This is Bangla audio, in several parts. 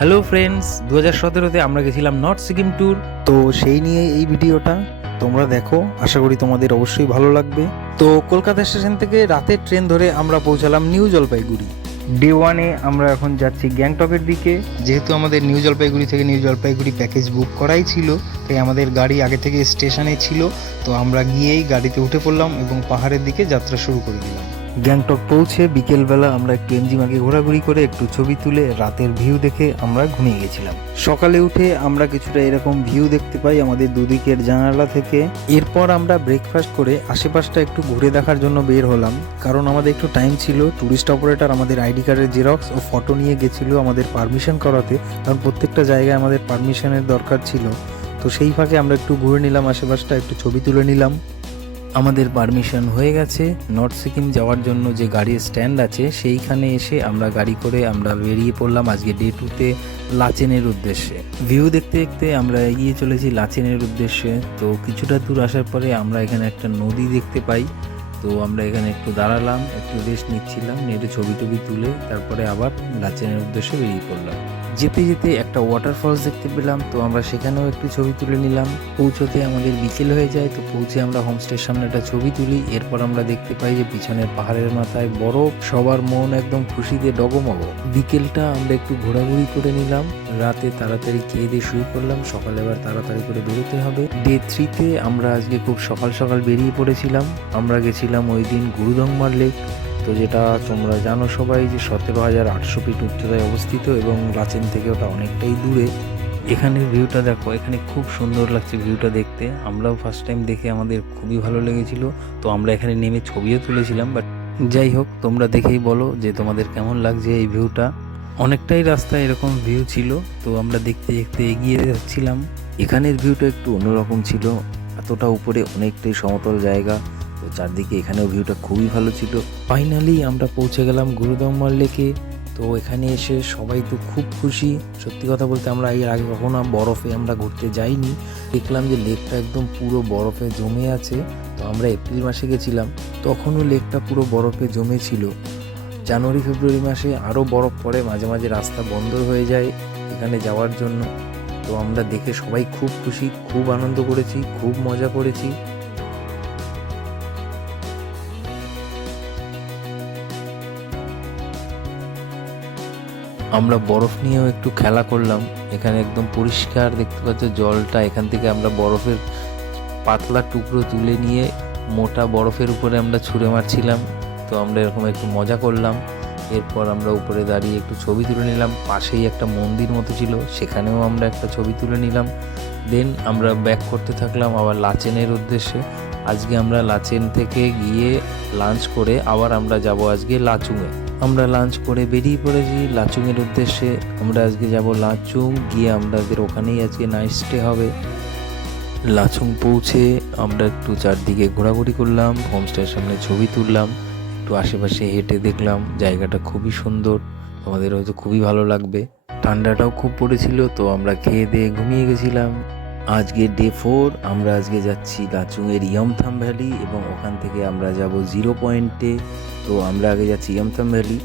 হ্যালো ফ্রেন্ডস, 2017-তে আমরা গেছিলাম নর্থ সিকিম ট্যুর। তো সেই নিয়ে এই ভিডিওটা তোমরা দেখো, আশা করি তোমাদের অবশ্যই ভালো লাগবে। তো কলকাতা স্টেশন থেকে রাতের ট্রেন ধরে আমরা পৌঁছালাম নিউ জলপাইগুড়ি। ডে ওয়ানে আমরা এখন যাচ্ছি গ্যাংটকের দিকে। যেহেতু আমাদের নিউ জলপাইগুড়ি থেকে নিউ জলপাইগুড়ি প্যাকেজ বুক করাই ছিল, তাই আমাদের গাড়ি আগে থেকে স্টেশনে ছিল। তো আমরা গিয়েই গাড়িতে উঠে পড়লাম এবং পাহাড়ের দিকে যাত্রা শুরু করে দিলাম। গ্যাংটক পৌঁছে বিকেলবেলা আমরা একটু এমজিমাকে ঘোরাঘুরি করে একটু ছবি তুলে রাতের ভিউ দেখে আমরা ঘুমিয়ে গেছিলাম। সকালে উঠে আমরা কিছুটা এরকম ভিউ দেখতে পাই আমাদের দুদিকের জানালা থেকে। এরপর আমরা ব্রেকফাস্ট করে আশেপাশটা একটু ঘুরে দেখার জন্য বের হলাম, কারণ আমাদের একটু টাইম ছিল। ট্যুরিস্ট অপারেটর আমাদের আইডি কার্ডের জেরক্স ও ফটো নিয়ে গেছিলো আমাদের পারমিশন করাতে, কারণ প্রত্যেকটা জায়গায় আমাদের পারমিশনের দরকার ছিল। তো সেই ফাঁকে আমরা একটু ঘুরে নিলাম আশেপাশটা, একটু ছবি তুলে নিলাম। আমাদের পারমিশন হয়ে গেছে। নর্থ সিকিম যাওয়ার জন্য যে গাড়ির স্ট্যান্ড আছে সেইখানে এসে আমরা গাড়ি করে আমরা বেরিয়ে পড়লাম আজকে ডে 2-তে লাচেনের উদ্দেশ্যে। ভিউ দেখতে দেখতে আমরা এগিয়ে চলেছি লাচেনের উদ্দেশ্যে। তো কিছুটা দূর আসার পরে আমরা এখানে একটা নদী দেখতে পাই। তো আমরা এখানে একটু দাঁড়ালাম, একটু রেস্ট নিচ্ছিলাম, নেটে ছবি টবি তুলে তারপরে আবার লাচেনের উদ্দেশ্যে বেরিয়ে পড়লাম। যেতে যেতে একটা ওয়াটারফলস দেখতে পেলাম, তো আমরা সেখানেও একটু ছবি তুলে নিলাম। পৌঁছতে আমাদের বিকেল হয়ে যায়। তো পৌঁছে আমরা হোমস্টের সামনে একটা ছবি তুলি। এরপর আমরা দেখতে পাই যে পিছনের পাহাড়ের মাথায় বরফ, সবার মন একদম খুশিতে ডগমগ। বিকেলটা আমরা একটু ঘোরাঘুরি করে নিলাম, রাতে তাড়াতাড়ি খেয়ে দিয়ে শুয়ে পড়লাম। সকালে আবার তাড়াতাড়ি করে বেরোতে হবে। ডে 3-তে আমরা আজকে খুব সকাল সকাল বেরিয়ে পড়েছিলাম। আমরা গেছিলাম ওই দিন গুরুদংমার লেক। তো যেটা তোমরা জানো সবাই যে 17,800 ফিট উচ্চতায় অবস্থিত এবং লাচেন থেকে ওটা অনেকটাই দূরে। এখানের ভিউটা দেখো, এখানে খুব সুন্দর লাগছে ভিউটা দেখতে। আমরাও ফার্স্ট টাইম দেখে আমাদের খুবই ভালো লেগেছিল। তো আমরা এখানে নেমে ছবিও তুলেছিলাম। বাট যাই হোক, তোমরা দেখেই বলো যে তোমাদের কেমন লাগছে এই ভিউটা। অনেকটাই রাস্তায় এরকম ভিউ ছিল। তো আমরা দেখতে দেখতে এগিয়ে যাচ্ছিলাম। এখানের ভিউটা একটু অন্যরকম ছিল, এতটা উপরে অনেকটাই সমতল জায়গা। তো চারদিকে এখানেও ভিউটা খুবই ভালো ছিল। ফাইনালি আমরা পৌঁছে গেলাম গুরুদংমার লেকে। তো এখানে এসে সবাই তো খুব খুশি। সত্যি কথা বলতে আমরা এর আগে কখনো বরফে আমরা ঘুরতে যাইনি। দেখলাম যে লেকটা একদম পুরো বরফে জমে আছে। তো আমরা এপ্রিল মাসে গেছিলাম, তখনও লেকটা পুরো বরফে জমে ছিল। জানুয়ারি ফেব্রুয়ারি মাসে আরও বরফ পড়ে, মাঝে মাঝে রাস্তা বন্ধ হয়ে যায় এখানে যাওয়ার জন্য। তো আমরা দেখে সবাই খুব খুশি, খুব আনন্দ করেছি, খুব মজা করেছি। আমরা বরফ নিয়েও একটু খেলা করলাম। এখানে একদম পরিষ্কার দেখতে পাচ্ছ জলটা। এখান থেকে আমরা বরফের পাতলা টুকরো তুলে নিয়ে মোটা বরফের উপরে আমরা ছুঁড়ে মারছিলাম। তো আমরা এরকম একটু মজা করলাম। এরপর আমরা উপরে দাঁড়িয়ে একটু ছবি তুলে নিলাম। পাশেই একটা মন্দির মতো ছিল, সেখানেও আমরা একটা ছবি তুলে নিলাম। দেন আমরা ব্যাক করতে থাকলাম আবার লাচেনের উদ্দেশ্যে। আজকে আমরা লাচেন থেকে গিয়ে লাঞ্চ করে আবার আমরা যাব আজকে লাচুংয়ে। আমরা লাঞ্চ করে বেরিয়ে পড়েছি লাচুংয়ের উদ্দেশ্যে। আমরা আজকে যাব লাচুং, গিয়ে আমাদের ওখানেই আজকে নাইট স্টে হবে। লাচুং পৌঁছে আমরা একটু চারদিকে ঘোরাঘুরি করলাম, হোমস্টের সামনে ছবি তুললাম, একটু আশেপাশে হেঁটে দেখলাম। জায়গাটা খুবই সুন্দর, তোমাদের হয়তো খুবই ভালো লাগবে। ঠান্ডাটাও খুব পড়েছিল, তো আমরা খেয়ে দিয়ে ঘুমিয়ে গেছিলাম। আজকে ডে 4, আমরা আজকে যাচ্ছি লাচুংয়ের ইয়মথাম ভ্যালি এবং ওখান থেকে আমরা যাব 0 পয়েন্টে। তো আমরা আগে যাচ্ছি ইয়মথাম ভ্যালি।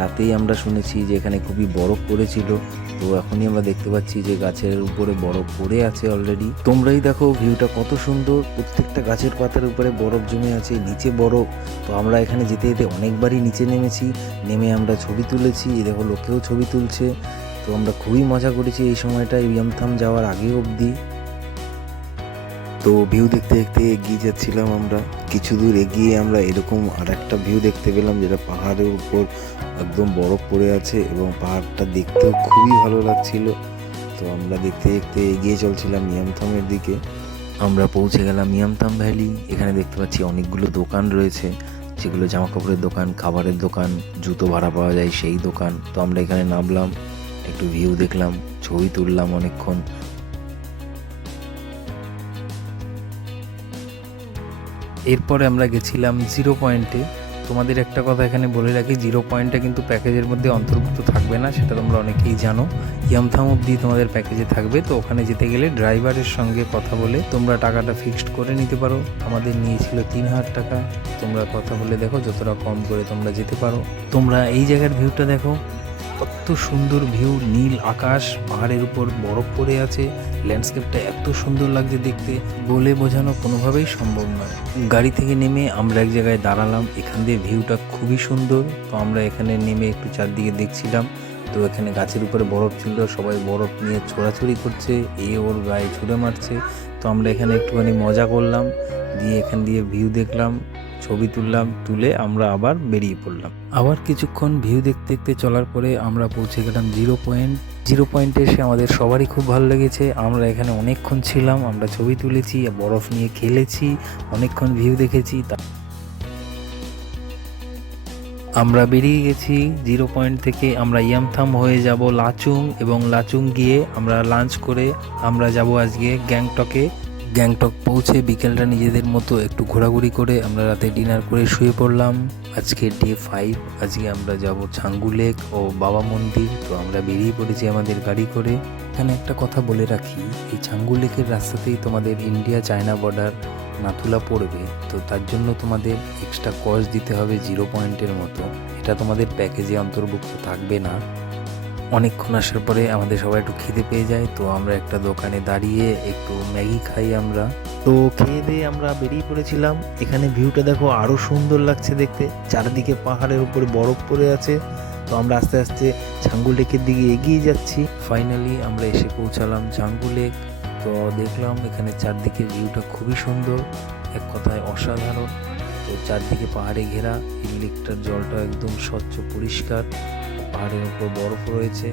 রাতেই আমরা শুনেছি যে এখানে খুবই বরফ পড়েছিল। তো এখনই আমরা দেখতে পাচ্ছি যে গাছের উপরে বরফ পড়ে আছে অলরেডি। তোমরাই দেখো ভিউটা কত সুন্দর, প্রত্যেকটা গাছের পাতার উপরে বরফ জমে আছে, নিচে বরফ। তো আমরা এখানে যেতে যেতে অনেকবারই নিচে নেমেছি, নেমে আমরা ছবি তুলেছি। দেখো লোকেও ছবি তুলছে। তো আমরা খুবই মজা করেছি এই সময়টা ইয়মথাম যাওয়ার আগে অবধি। তো ভিউ দেখতে দেখতে এগিয়ে যাচ্ছিলাম আমরা। কিছু দূর এগিয়ে আমরা এরকম আর একটা ভিউ দেখতে পেলাম, যেটা পাহাড়ের উপর একদম বরফ পড়ে আছে এবং পাহাড়টা দেখতেও খুবই ভালো লাগছিল। তো আমরা দেখতে দেখতে এগিয়ে চলছিলাম ইয়মথামের দিকে। আমরা পৌঁছে গেলাম ইয়মথাম ভ্যালি। এখানে দেখতে পাচ্ছি অনেকগুলো দোকান রয়েছে, যেগুলো জামা কাপড়ের দোকান, খাবারের দোকান, জুতো ভাড়া পাওয়া যায় সেই দোকান। তো আমরা এখানে নামলাম, একটু ভিউ দেখলাম, ছবি তুললাম অনেকক্ষণ। এরপরে আমরা গেছিলাম 0 পয়েন্টে। তোমাদের একটা কথা এখানে বলে রাখি, 0 পয়েন্টটা কিন্তু প্যাকেজের মধ্যে অন্তর্ভুক্ত থাকবে না, সেটা তোমরা অনেকেই জানো। ইয়মথাম অবধি তোমাদের প্যাকেজে থাকবে। তো ওখানে যেতে গেলে ড্রাইভারের সঙ্গে কথা বলে তোমরা টাকাটা ফিক্সড করে নিতে পারো। আমাদের নিয়েছিল 3,000 টাকা। তোমরা কথা বলে দেখো, যতটা কম করে তোমরা যেতে পারো। তোমরা এই জায়গার ভিউটা দেখো, কত সুন্দর ভিউ, নীল আকাশ, পাহাড়ের উপর বরফ পড়ে আছে, ল্যান্ডস্কেপটা এত সুন্দর লাগছে দেখতে, বলে বোঝানো কোনোভাবেই সম্ভব নয়। গাড়ি থেকে নেমে আমরা এক জায়গায় দাঁড়ালাম, এখান দিয়ে ভিউটা খুবই সুন্দর। তো আমরা এখানে নেমে একটু চারদিকে দেখছিলাম। তো এখানে গাছের উপরে বরফ ছিল, সবাই বরফ নিয়ে ছোড়াছুড়ি করছে, ওর গায়ে ছুঁড়ে মারছে। তো আমরা এখানে একটুখানি মজা করলাম, দিয়ে এখান দিয়ে ভিউ দেখলাম, ছবি তুললাম, তুলে আমরা আবার বেরিয়ে পড়লাম। আবার কিছুক্ষণ ভিউ দেখতে দেখতে চলার পরে আমরা পৌঁছে গেলাম জিরো পয়েন্টে এসে আমাদের সবারই খুব ভালো লেগেছে। আমরা এখানে অনেকক্ষণ ছিলাম, আমরা ছবি তুলেছি, বরফ নিয়ে খেলেছি, অনেকক্ষণ ভিউ দেখেছি। আমরা বেরিয়ে গেছি জিরো পয়েন্ট থেকে। আমরা ইয়ামথাম হয়ে যাব লাচুং, এবং লাচুং গিয়ে আমরা লাঞ্চ করে আমরা যাব আজকে গ্যাংটক পৌঁছে বিকেলটা নিজেদের মতো একটু ঘোরাঘুরি করে আমরা রাতে ডিনার করে শুয়ে পড়লাম। আজকে ডে 5। আজকে আমরা যাব ছাঙ্গু লেক ও বাবা মন্দির। তো আমরা বেরিয়ে পড়েছি আমাদের গাড়ি করে। এখানে একটা কথা বলে রাখি, এই ছাঙ্গু লেকের রাস্তাতেই তোমাদের ইন্ডিয়া চায়না বর্ডার নাথুলা পড়বে। তো তার জন্য তোমাদের এক্সট্রা কস্ট দিতে হবে জিরো পয়েন্টের মতো। এটা তোমাদের প্যাকেজে অন্তর্ভুক্ত থাকবে না। অনেকক্ষণ আসার পরে আমাদের সবাই একটু খিদে পেয়ে যায়। তো আমরা একটা দোকানে দাঁড়িয়ে একটু ম্যাগি খাই আমরা। তো খেয়ে দিয়ে আমরা বেরিয়ে পড়েছিলাম। এখানে ভিউটা দেখো, আরও সুন্দর লাগছে দেখতে, চারিদিকে পাহাড়ের উপরে বরফ পড়ে আছে। তো আমরা আস্তে আস্তে ছাঙ্গু লেকের দিকে এগিয়ে যাচ্ছি। ফাইনালি আমরা এসে পৌঁছালাম ছাঙ্গু লেক। তো দেখলাম এখানে চারদিকে ভিউটা খুবই সুন্দর, এক কথায় অসাধারণ। তো চারদিকে পাহাড়ে ঘেরা, এই লেকটার জলটা একদম স্বচ্ছ পরিষ্কার, পাহাড়ের উপর বরফ রয়েছে।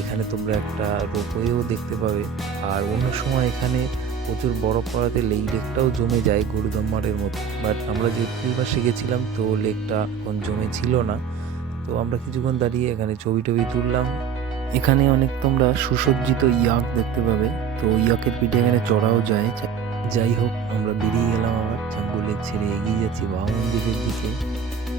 এখানে তোমরা একটা রোপওয়েও দেখতে পাবে। আর অন্য সময় এখানে প্রচুর বরফ পড়াতে এই লেকটাও জমে যায় গরুদম্মারের মতো। বাট আমরা যে এপ্রিল মাসে গেছিলাম, তো লেকটা এখন জমে ছিল না। তো আমরা কিছুক্ষণ দাঁড়িয়ে এখানে ছবি টবি তুললাম। এখানে অনেক তোমরা সুসজ্জিত ইয়াক দেখতে পাবে। তো ইয়াকের পিঠে এখানে চড়াও যায়। যাই হোক, আমরা বেরিয়ে গেলাম, আবার ছাঙ্গু লেক ছেড়ে এগিয়ে যাচ্ছি বাবা মন্দিরের দিকে।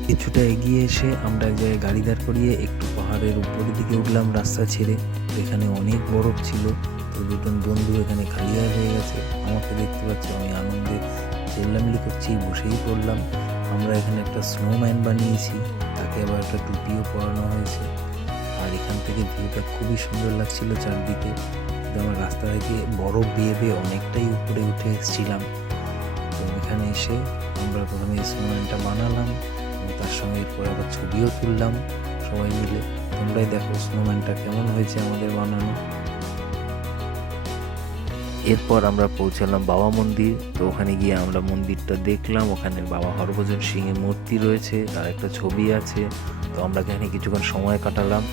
কিছুটা এগিয়ে এসে আমরা এক জায়গায় গাড়ি দাঁড় করিয়ে একটু পাহাড়ের উপরের দিকে উঠলাম রাস্তা ছেড়ে। এখানে অনেক বরফ ছিল। তো দুজন বন্ধু এখানে খালিয়া হয়ে গেছে, আমাকে দেখতে পাচ্ছে, আমি আনন্দে চেল্লামিলি করছি, বসেই পড়লাম। আমরা এখানে একটা স্নোম্যান বানিয়েছি, তাকে আবার একটা টুপিও পরানো হয়েছে। আর এখান থেকে ভিউটা খুবই সুন্দর লাগছিল চারদিকে। আমার রাস্তা থেকে বরফ বেয়ে বেয়ে অনেকটাই উপরে উঠে এসেছিলাম। তো এখানে এসে আমরা প্রথমে স্নোম্যানটা বানালাম, তার সঙ্গে এরপর আবার ছবিও তুললাম সবাই মিলে। তোমরাই দেখো স্নোম্যানটা কেমন হয়েছে আমাদের বানানো। এরপর আমরা পৌঁছালাম বাবা মন্দির। তো ওখানে গিয়ে আমরা মন্দিরটা দেখলাম। ওখানে বাবা হরভজন সিং এর মূর্তি রয়েছে, তার একটা ছবি আছে। তো আমরা এখানে কিছুক্ষণ সময় কাটালাম।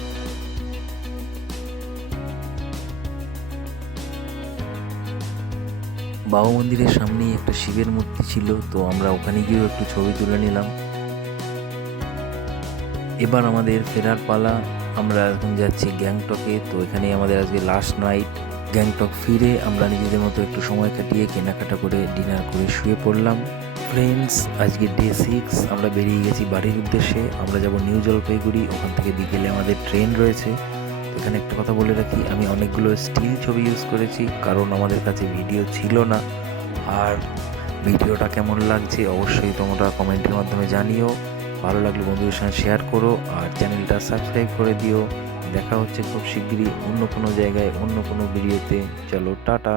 বাবা মন্দিরের সামনেই একটা শিবের মূর্তি ছিল। তো আমরা ওখানে গিয়েও একটু ছবি তুলে নিলাম। এবার আমাদের ফেরার পালা। আমরা এখন যাচ্ছি গ্যাংটকে। তো এখানেই আমাদের আজকে লাস্ট নাইট। গ্যাংটক ফিরে আমরা নিজেদের মতো একটু সময় কাটিয়ে কেনাকাটা করে ডিনার করে শুয়ে পড়লাম। ফ্রেন্ডস, আজকে ডে 6। আমরা বেরিয়ে গেছি বাড়ির উদ্দেশ্যে। আমরা যাব নিউ জলপাইগুড়ি, ওখান থেকে বিকেলে আমাদের ট্রেন রয়েছে। এখানে একটা কথা বলে রাখি, আমি অনেকগুলো স্টিল ছবি ইউজ করেছি, কারণ আমাদের কাছে ভিডিও ছিল না। আর ভিডিওটা কেমন লাগছে অবশ্যই তোমরা কমেন্টের মাধ্যমে জানিও। ভালো লাগলে বন্ধুদের সঙ্গে শেয়ার করো, আর চ্যানেলটা সাবস্ক্রাইব করে দিও। দেখা হচ্ছে খুব শিগগিরই অন্য কোনো জায়গায়, অন্য কোনো ভিডিওতে। চলো, টাটা।